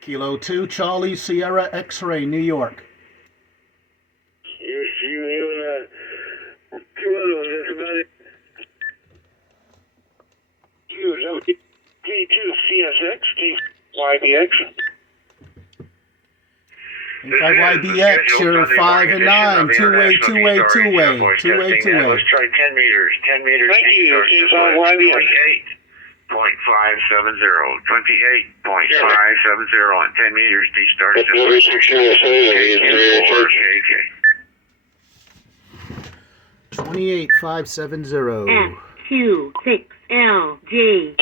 Kilo 2, Charlie, Sierra, X-Ray, New York. K2 CSX, YBX. K5YBX, you're 5 and 9, two-way. Let's try 10 meters. 10 meters. Thank you, K5YBX. 28.570, 28.570 on 10 meters, D-start. 28.570. F26LJI.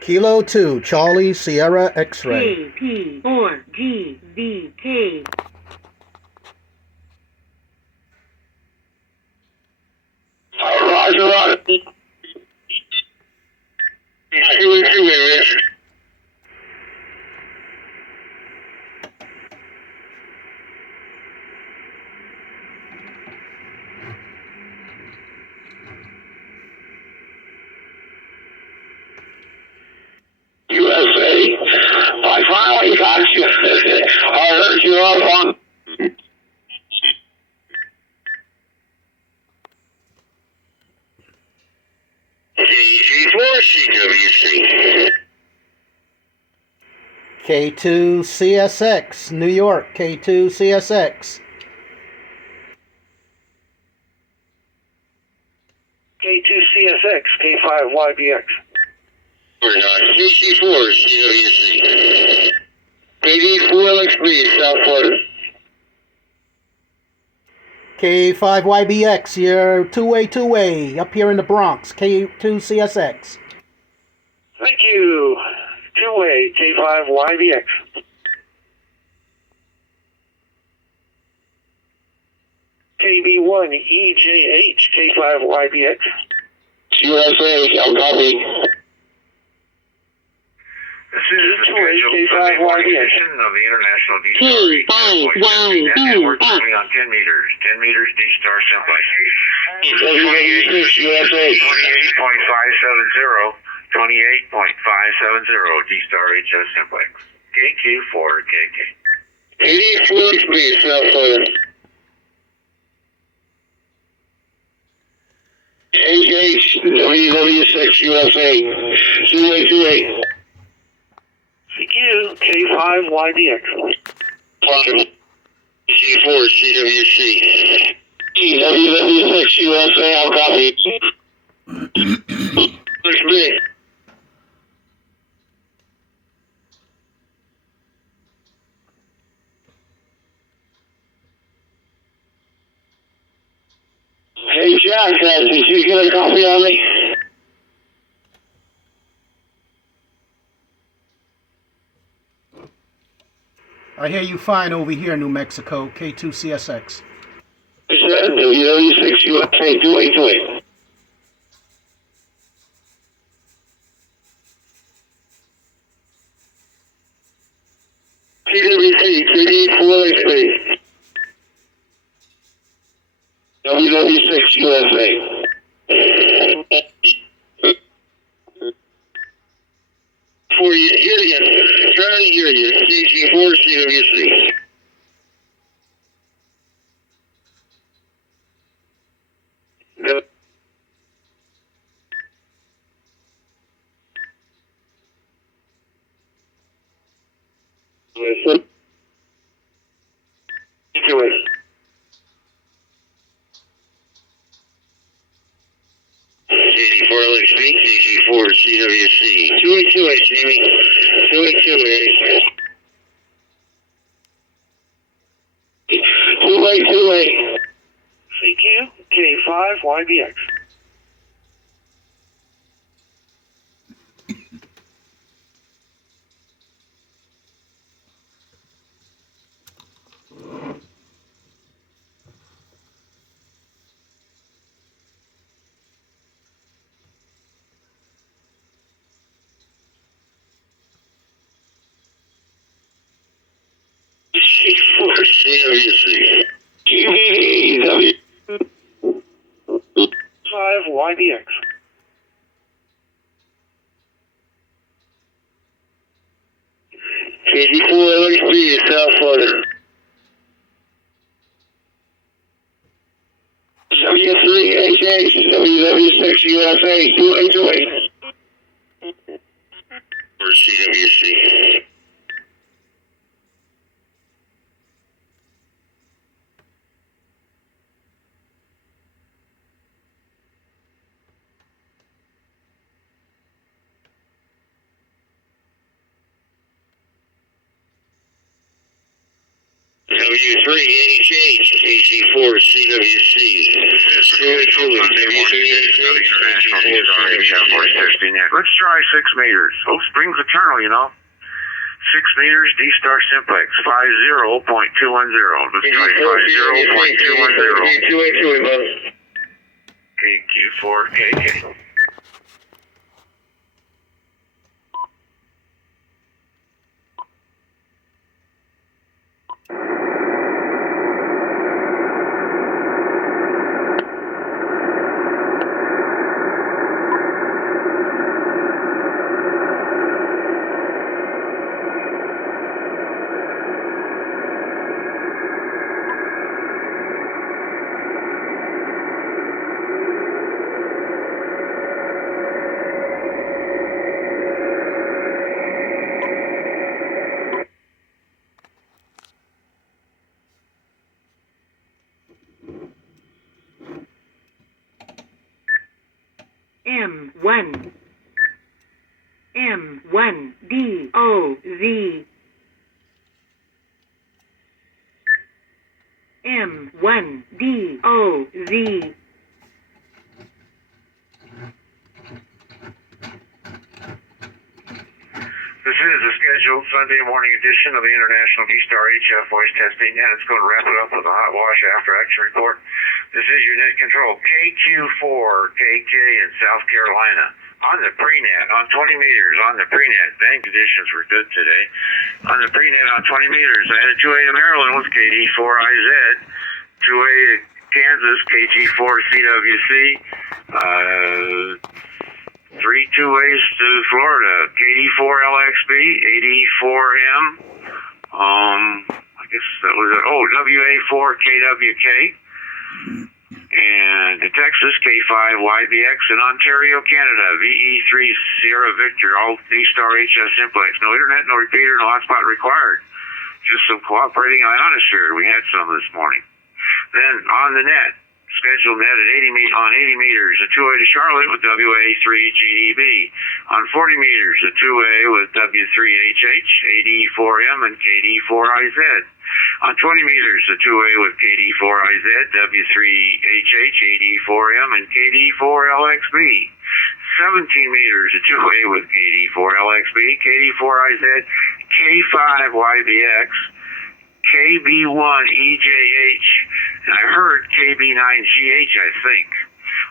Kilo 2, Charlie, Sierra, X-Ray. KP4GVK. Roger. USA. I finally got you. I heard you up on. KG4CWC. K2 CSX, New York, K2 CSX. K2 CSX, K5YBX. KG4CWC. KD4LXB, South Florida. K5YBX, you're two-way, up here in the Bronx, K2 CSX. Thank you. Two-way, K5YBX. KB1EJH, K5YBX. USA, I'm copy. This is the schedule for the organization of the International D-Star Network moving on 10 meters. 10 meters D-Star simplex. 28.570. 28.570 D-Star HS simplex. KQ4KK. 84 speed, South Florida. WW6 USA. 2828. CQ, K5YBX. G4 CWC. WW6 USA, I'll copy. Looks big. Hey, Jack, did you get a copy on me? I hear you fine over here, New Mexico, K2 CSX. WW6 USA 2828. TWC, KD4XP. WW6 USA. For you, hear it again. Try to hear you. KG4 CWC. Listen. Do it. KD4LXB, KG4 CWC. 282H, Jamie. 282H. 282H. CQ, K5YBX. KT4CWC. GBW. 5YBX. KT4LXB, South Florida. W3HH, WW6 USA, 2828. For CWC. W3HH, KT4CWC. Let's try 6 meters. Hope Springs Eternal, you know. 6 meters, D-Star Simplex, 50.210. Let's try 50.210. KQ4KK. M1 M1DOZ M1DOZ. This is a scheduled Sunday morning edition of the International D-Star HF voice testing, and it's going to wrap it up with a hot wash after action report. This is your net control KQ4KK in South Carolina. On the pre-net, on 20 meters, on the pre-net. Bang conditions were good today. On the pre-net, on 20 meters, I had a 2A to Maryland with KD4IZ, 2A to Kansas, KG4CWC, 3 2As to Florida, KD4LXB, 84M, I guess that was it, WA4KWK, and in Texas, K5YBX, in Ontario, Canada, VE3 Sierra Victor, all D-Star HS Simplex, no internet, no repeater, no hotspot required, just some cooperating ionosphere. We had some this morning. Then on the net, scheduled net at 80 meters, a 2A to Charlotte with WA3GEB. On 40 meters, a 2A with W3HH, AD4M, and KD4IZ. On 20 meters, a 2A with KD4IZ, W3HH, AD4M, and KD4LXB. 17 meters, a 2A with KD4LXB, KD4IZ, K5YBX, KB1EJH, and I heard KB9GH, I think.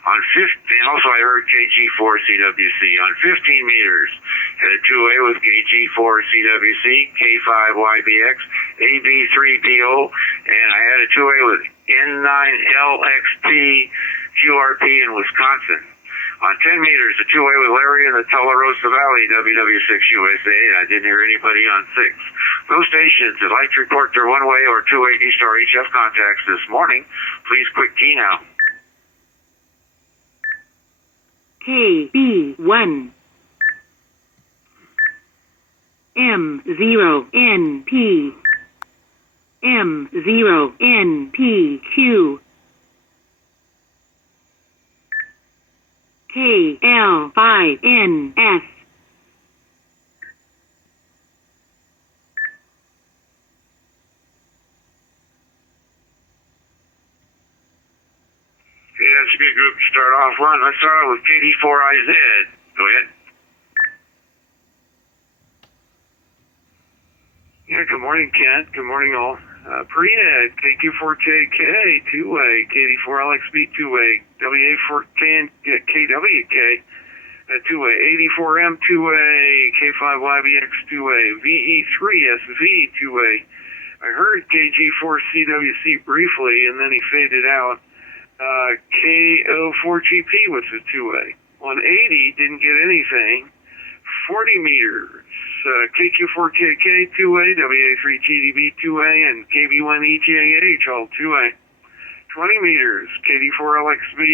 On 15, and also I heard KG4CWC. On 15 meters, had a 2A with KG4CWC, K5YBX, AB3PO, and I had a 2A with N9LXP, QRP in Wisconsin. On 10 meters, a 2A with Larry in the Tularosa Valley, WW6 USA, and I didn't hear anybody on 6. Those stations that like to report their one-way or two-way D-Star HF contacts this morning, please quick key now. KB1 M0NP M0NPQ KL5NS. Okay, that's a good group to start off on. Let's start off with KD4IZ. Go ahead. Yeah, good morning, Kent. Good morning, all. Pre-net, KQ4KK, 2-way, KD4LXB, 2-way, WA4K and KWK, 2-way, 84M, 2-way, K5YBX, 2-way, VE3SV, 2-way, I heard KG4CWC briefly, and then he faded out. KO4GP was a two-way. On 80, didn't get anything. 40 meters, KQ4KK two-way, WA3GDB two-way, and KB1EJH all two-way. 20 meters, KD4LXB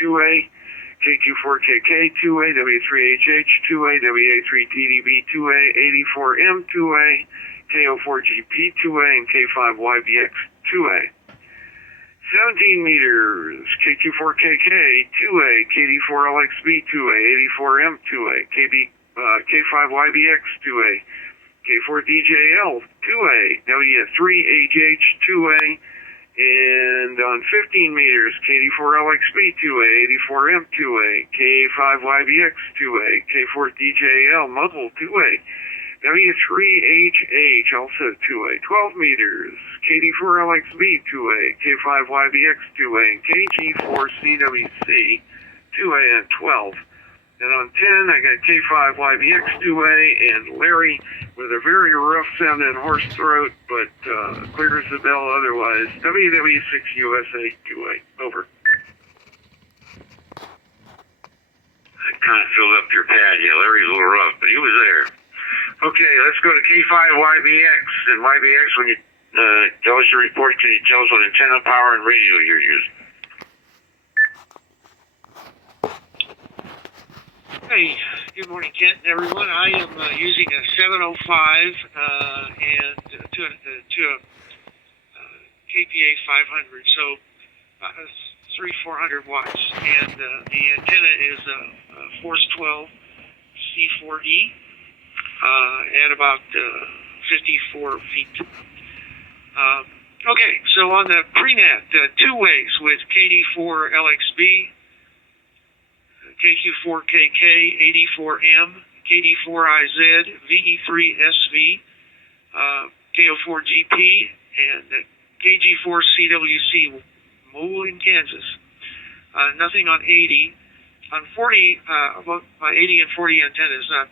two-way, KQ4KK two-way, W3HH two-way, WA3TDB two-way, 84M two-way, KO4GP two-way, and K5YBX two-way. 17 meters, KQ4KK two-way, KD4LXB two-way, 84M two-way, K5YBX two-way, K4DJL two-way, W3HH two-way, and on 15 meters, KD4LXB two-way, 84M two-way, K5YBX two-way, K4DJL multiple two-way, W3HH also two-way, 12 meters, KD4LXB two-way, K5YBX two-way, and KG4CWC two-way at 12. And on 10, I got K5YBX two-way and Larry with a very rough sounding hoarse throat, but clear as a bell otherwise. WW6USA two-way. Over. I kind of filled up your pad. Yeah, Larry's a little rough, but he was there. Okay, let's go to K5YBX. And YBX, when you tell us your report, can you tell us what antenna power and radio you're using? Hey, good morning, Kent and everyone. I am using a 705 and to a KPA 500, so 300-400 watts, and the antenna is a Force 12 C4E at about 54 feet. Okay, so on the prenet, two ways with KD4 LXB, KQ4KK, 84M, KD4IZ, VE3SV, KO4GP, and KG4CWC, Mobile in Kansas. Nothing on 80. On 40, my 80 and 40 antenna is not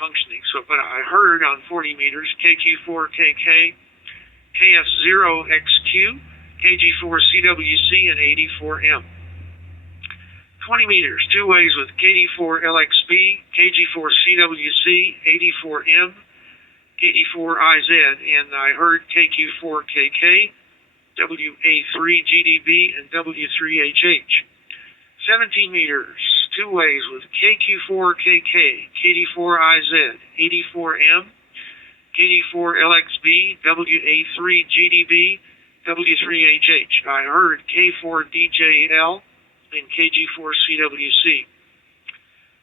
functioning, but I heard on 40 meters, KQ4KK, KF0XQ, KG4CWC, and 84M. 20 meters, two ways with KD4LXB, KG4CWC, 84M, KD4IZ, and I heard KQ4KK, WA3GDB, and W3HH. 17 meters, two ways with KQ4KK, KD4IZ, 84M, KD4LXB, WA3GDB, W3HH. I heard K4DJL, and KG4CWC.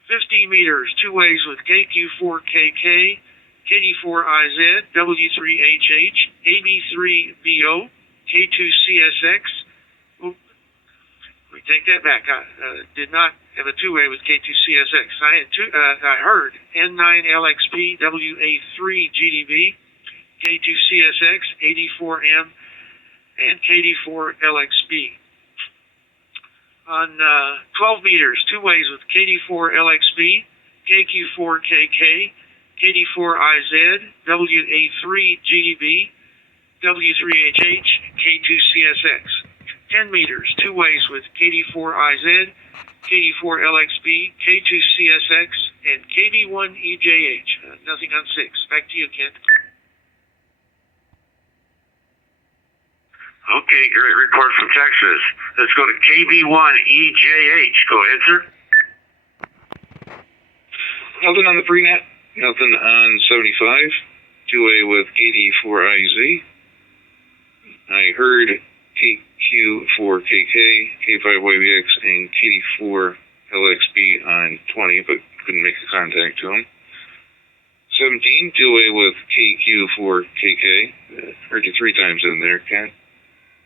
15 meters, two ways with KQ4KK, KD4IZ, W3HH, AB3BO, K2CSX. Let me take that back. I did not have a two-way with K2CSX. I heard N9LXP, WA3GDB, K2CSX, 84M, and KD4LXB. On 12 meters, two ways with KD4LXB, KQ4KK, KD4IZ, WA3GDB, W3HH, K2CSX. 10 meters, two ways with KD4IZ, KD4LXB, K2CSX, and KB1EJH. Nothing on 6. Back to you, Kent. Okay, great report from Texas. Let's go to KB1EJH. Go ahead, sir. Nothing on the prenet, nothing on 75, two-way with KD4IZ. I heard KQ4KK, K5YBX, and KD4LXB on 20, but couldn't make a contact to them. 17, two-way with KQ4KK. Heard you three times in there, Ken.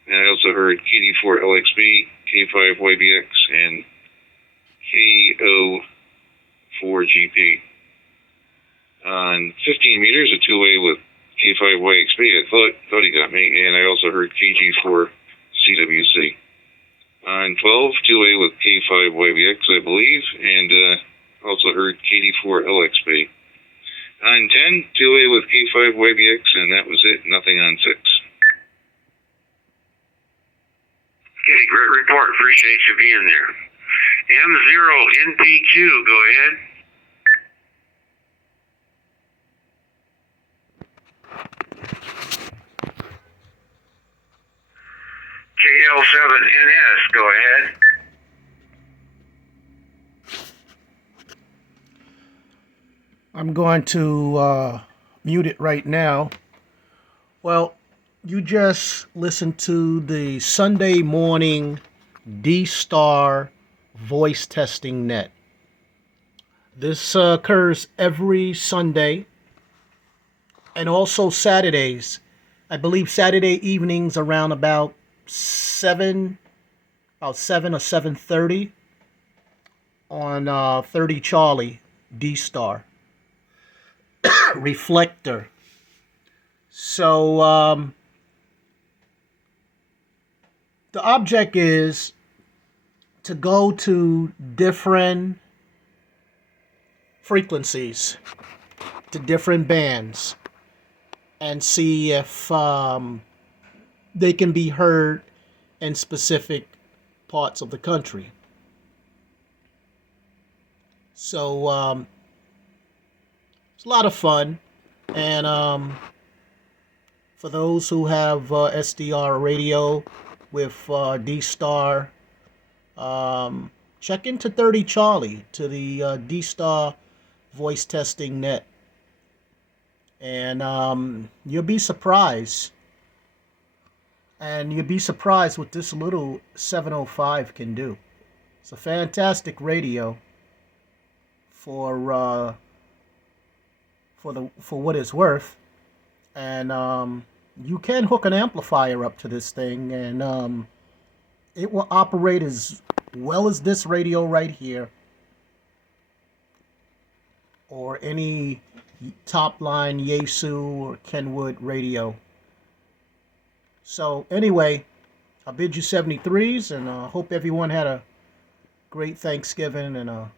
And I also heard KD4LXB, K5YBX, and KO4GP. On 15 meters, a two-way with K5YXB. I thought he got me, and I also heard KG4CWC. On 12, two-way with K5YBX, I believe, and also heard KD4LXB. On 10, two-way with K5YBX, and that was it. Nothing on 6. Okay, great report. Appreciate you being there. M0NPQ, go ahead. KL7NS, go ahead. I'm going to mute it right now. Well, you just listened to the Sunday morning D-Star voice testing net. This occurs every Sunday and also Saturdays. I believe Saturday evenings around about 7 or 7:30 on 30 Charlie D-Star reflector. So the object is to go to different frequencies, to different bands, and see if they can be heard in specific parts of the country. So it's a lot of fun, and for those who have SDR radio with D-Star, check into 30 Charlie to the D-Star voice testing net, and you'll be surprised. And you'll be surprised what this little 705 can do. It's a fantastic radio for what it's worth, and you can hook an amplifier up to this thing, and it will operate as well as this radio right here, or any top line Yaesu or Kenwood radio. So anyway, I bid you 73s, and hope everyone had a great Thanksgiving and a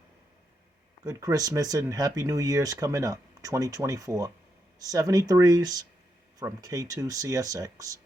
good Christmas and Happy New Year's coming up, 2024. 73s from K2CSX.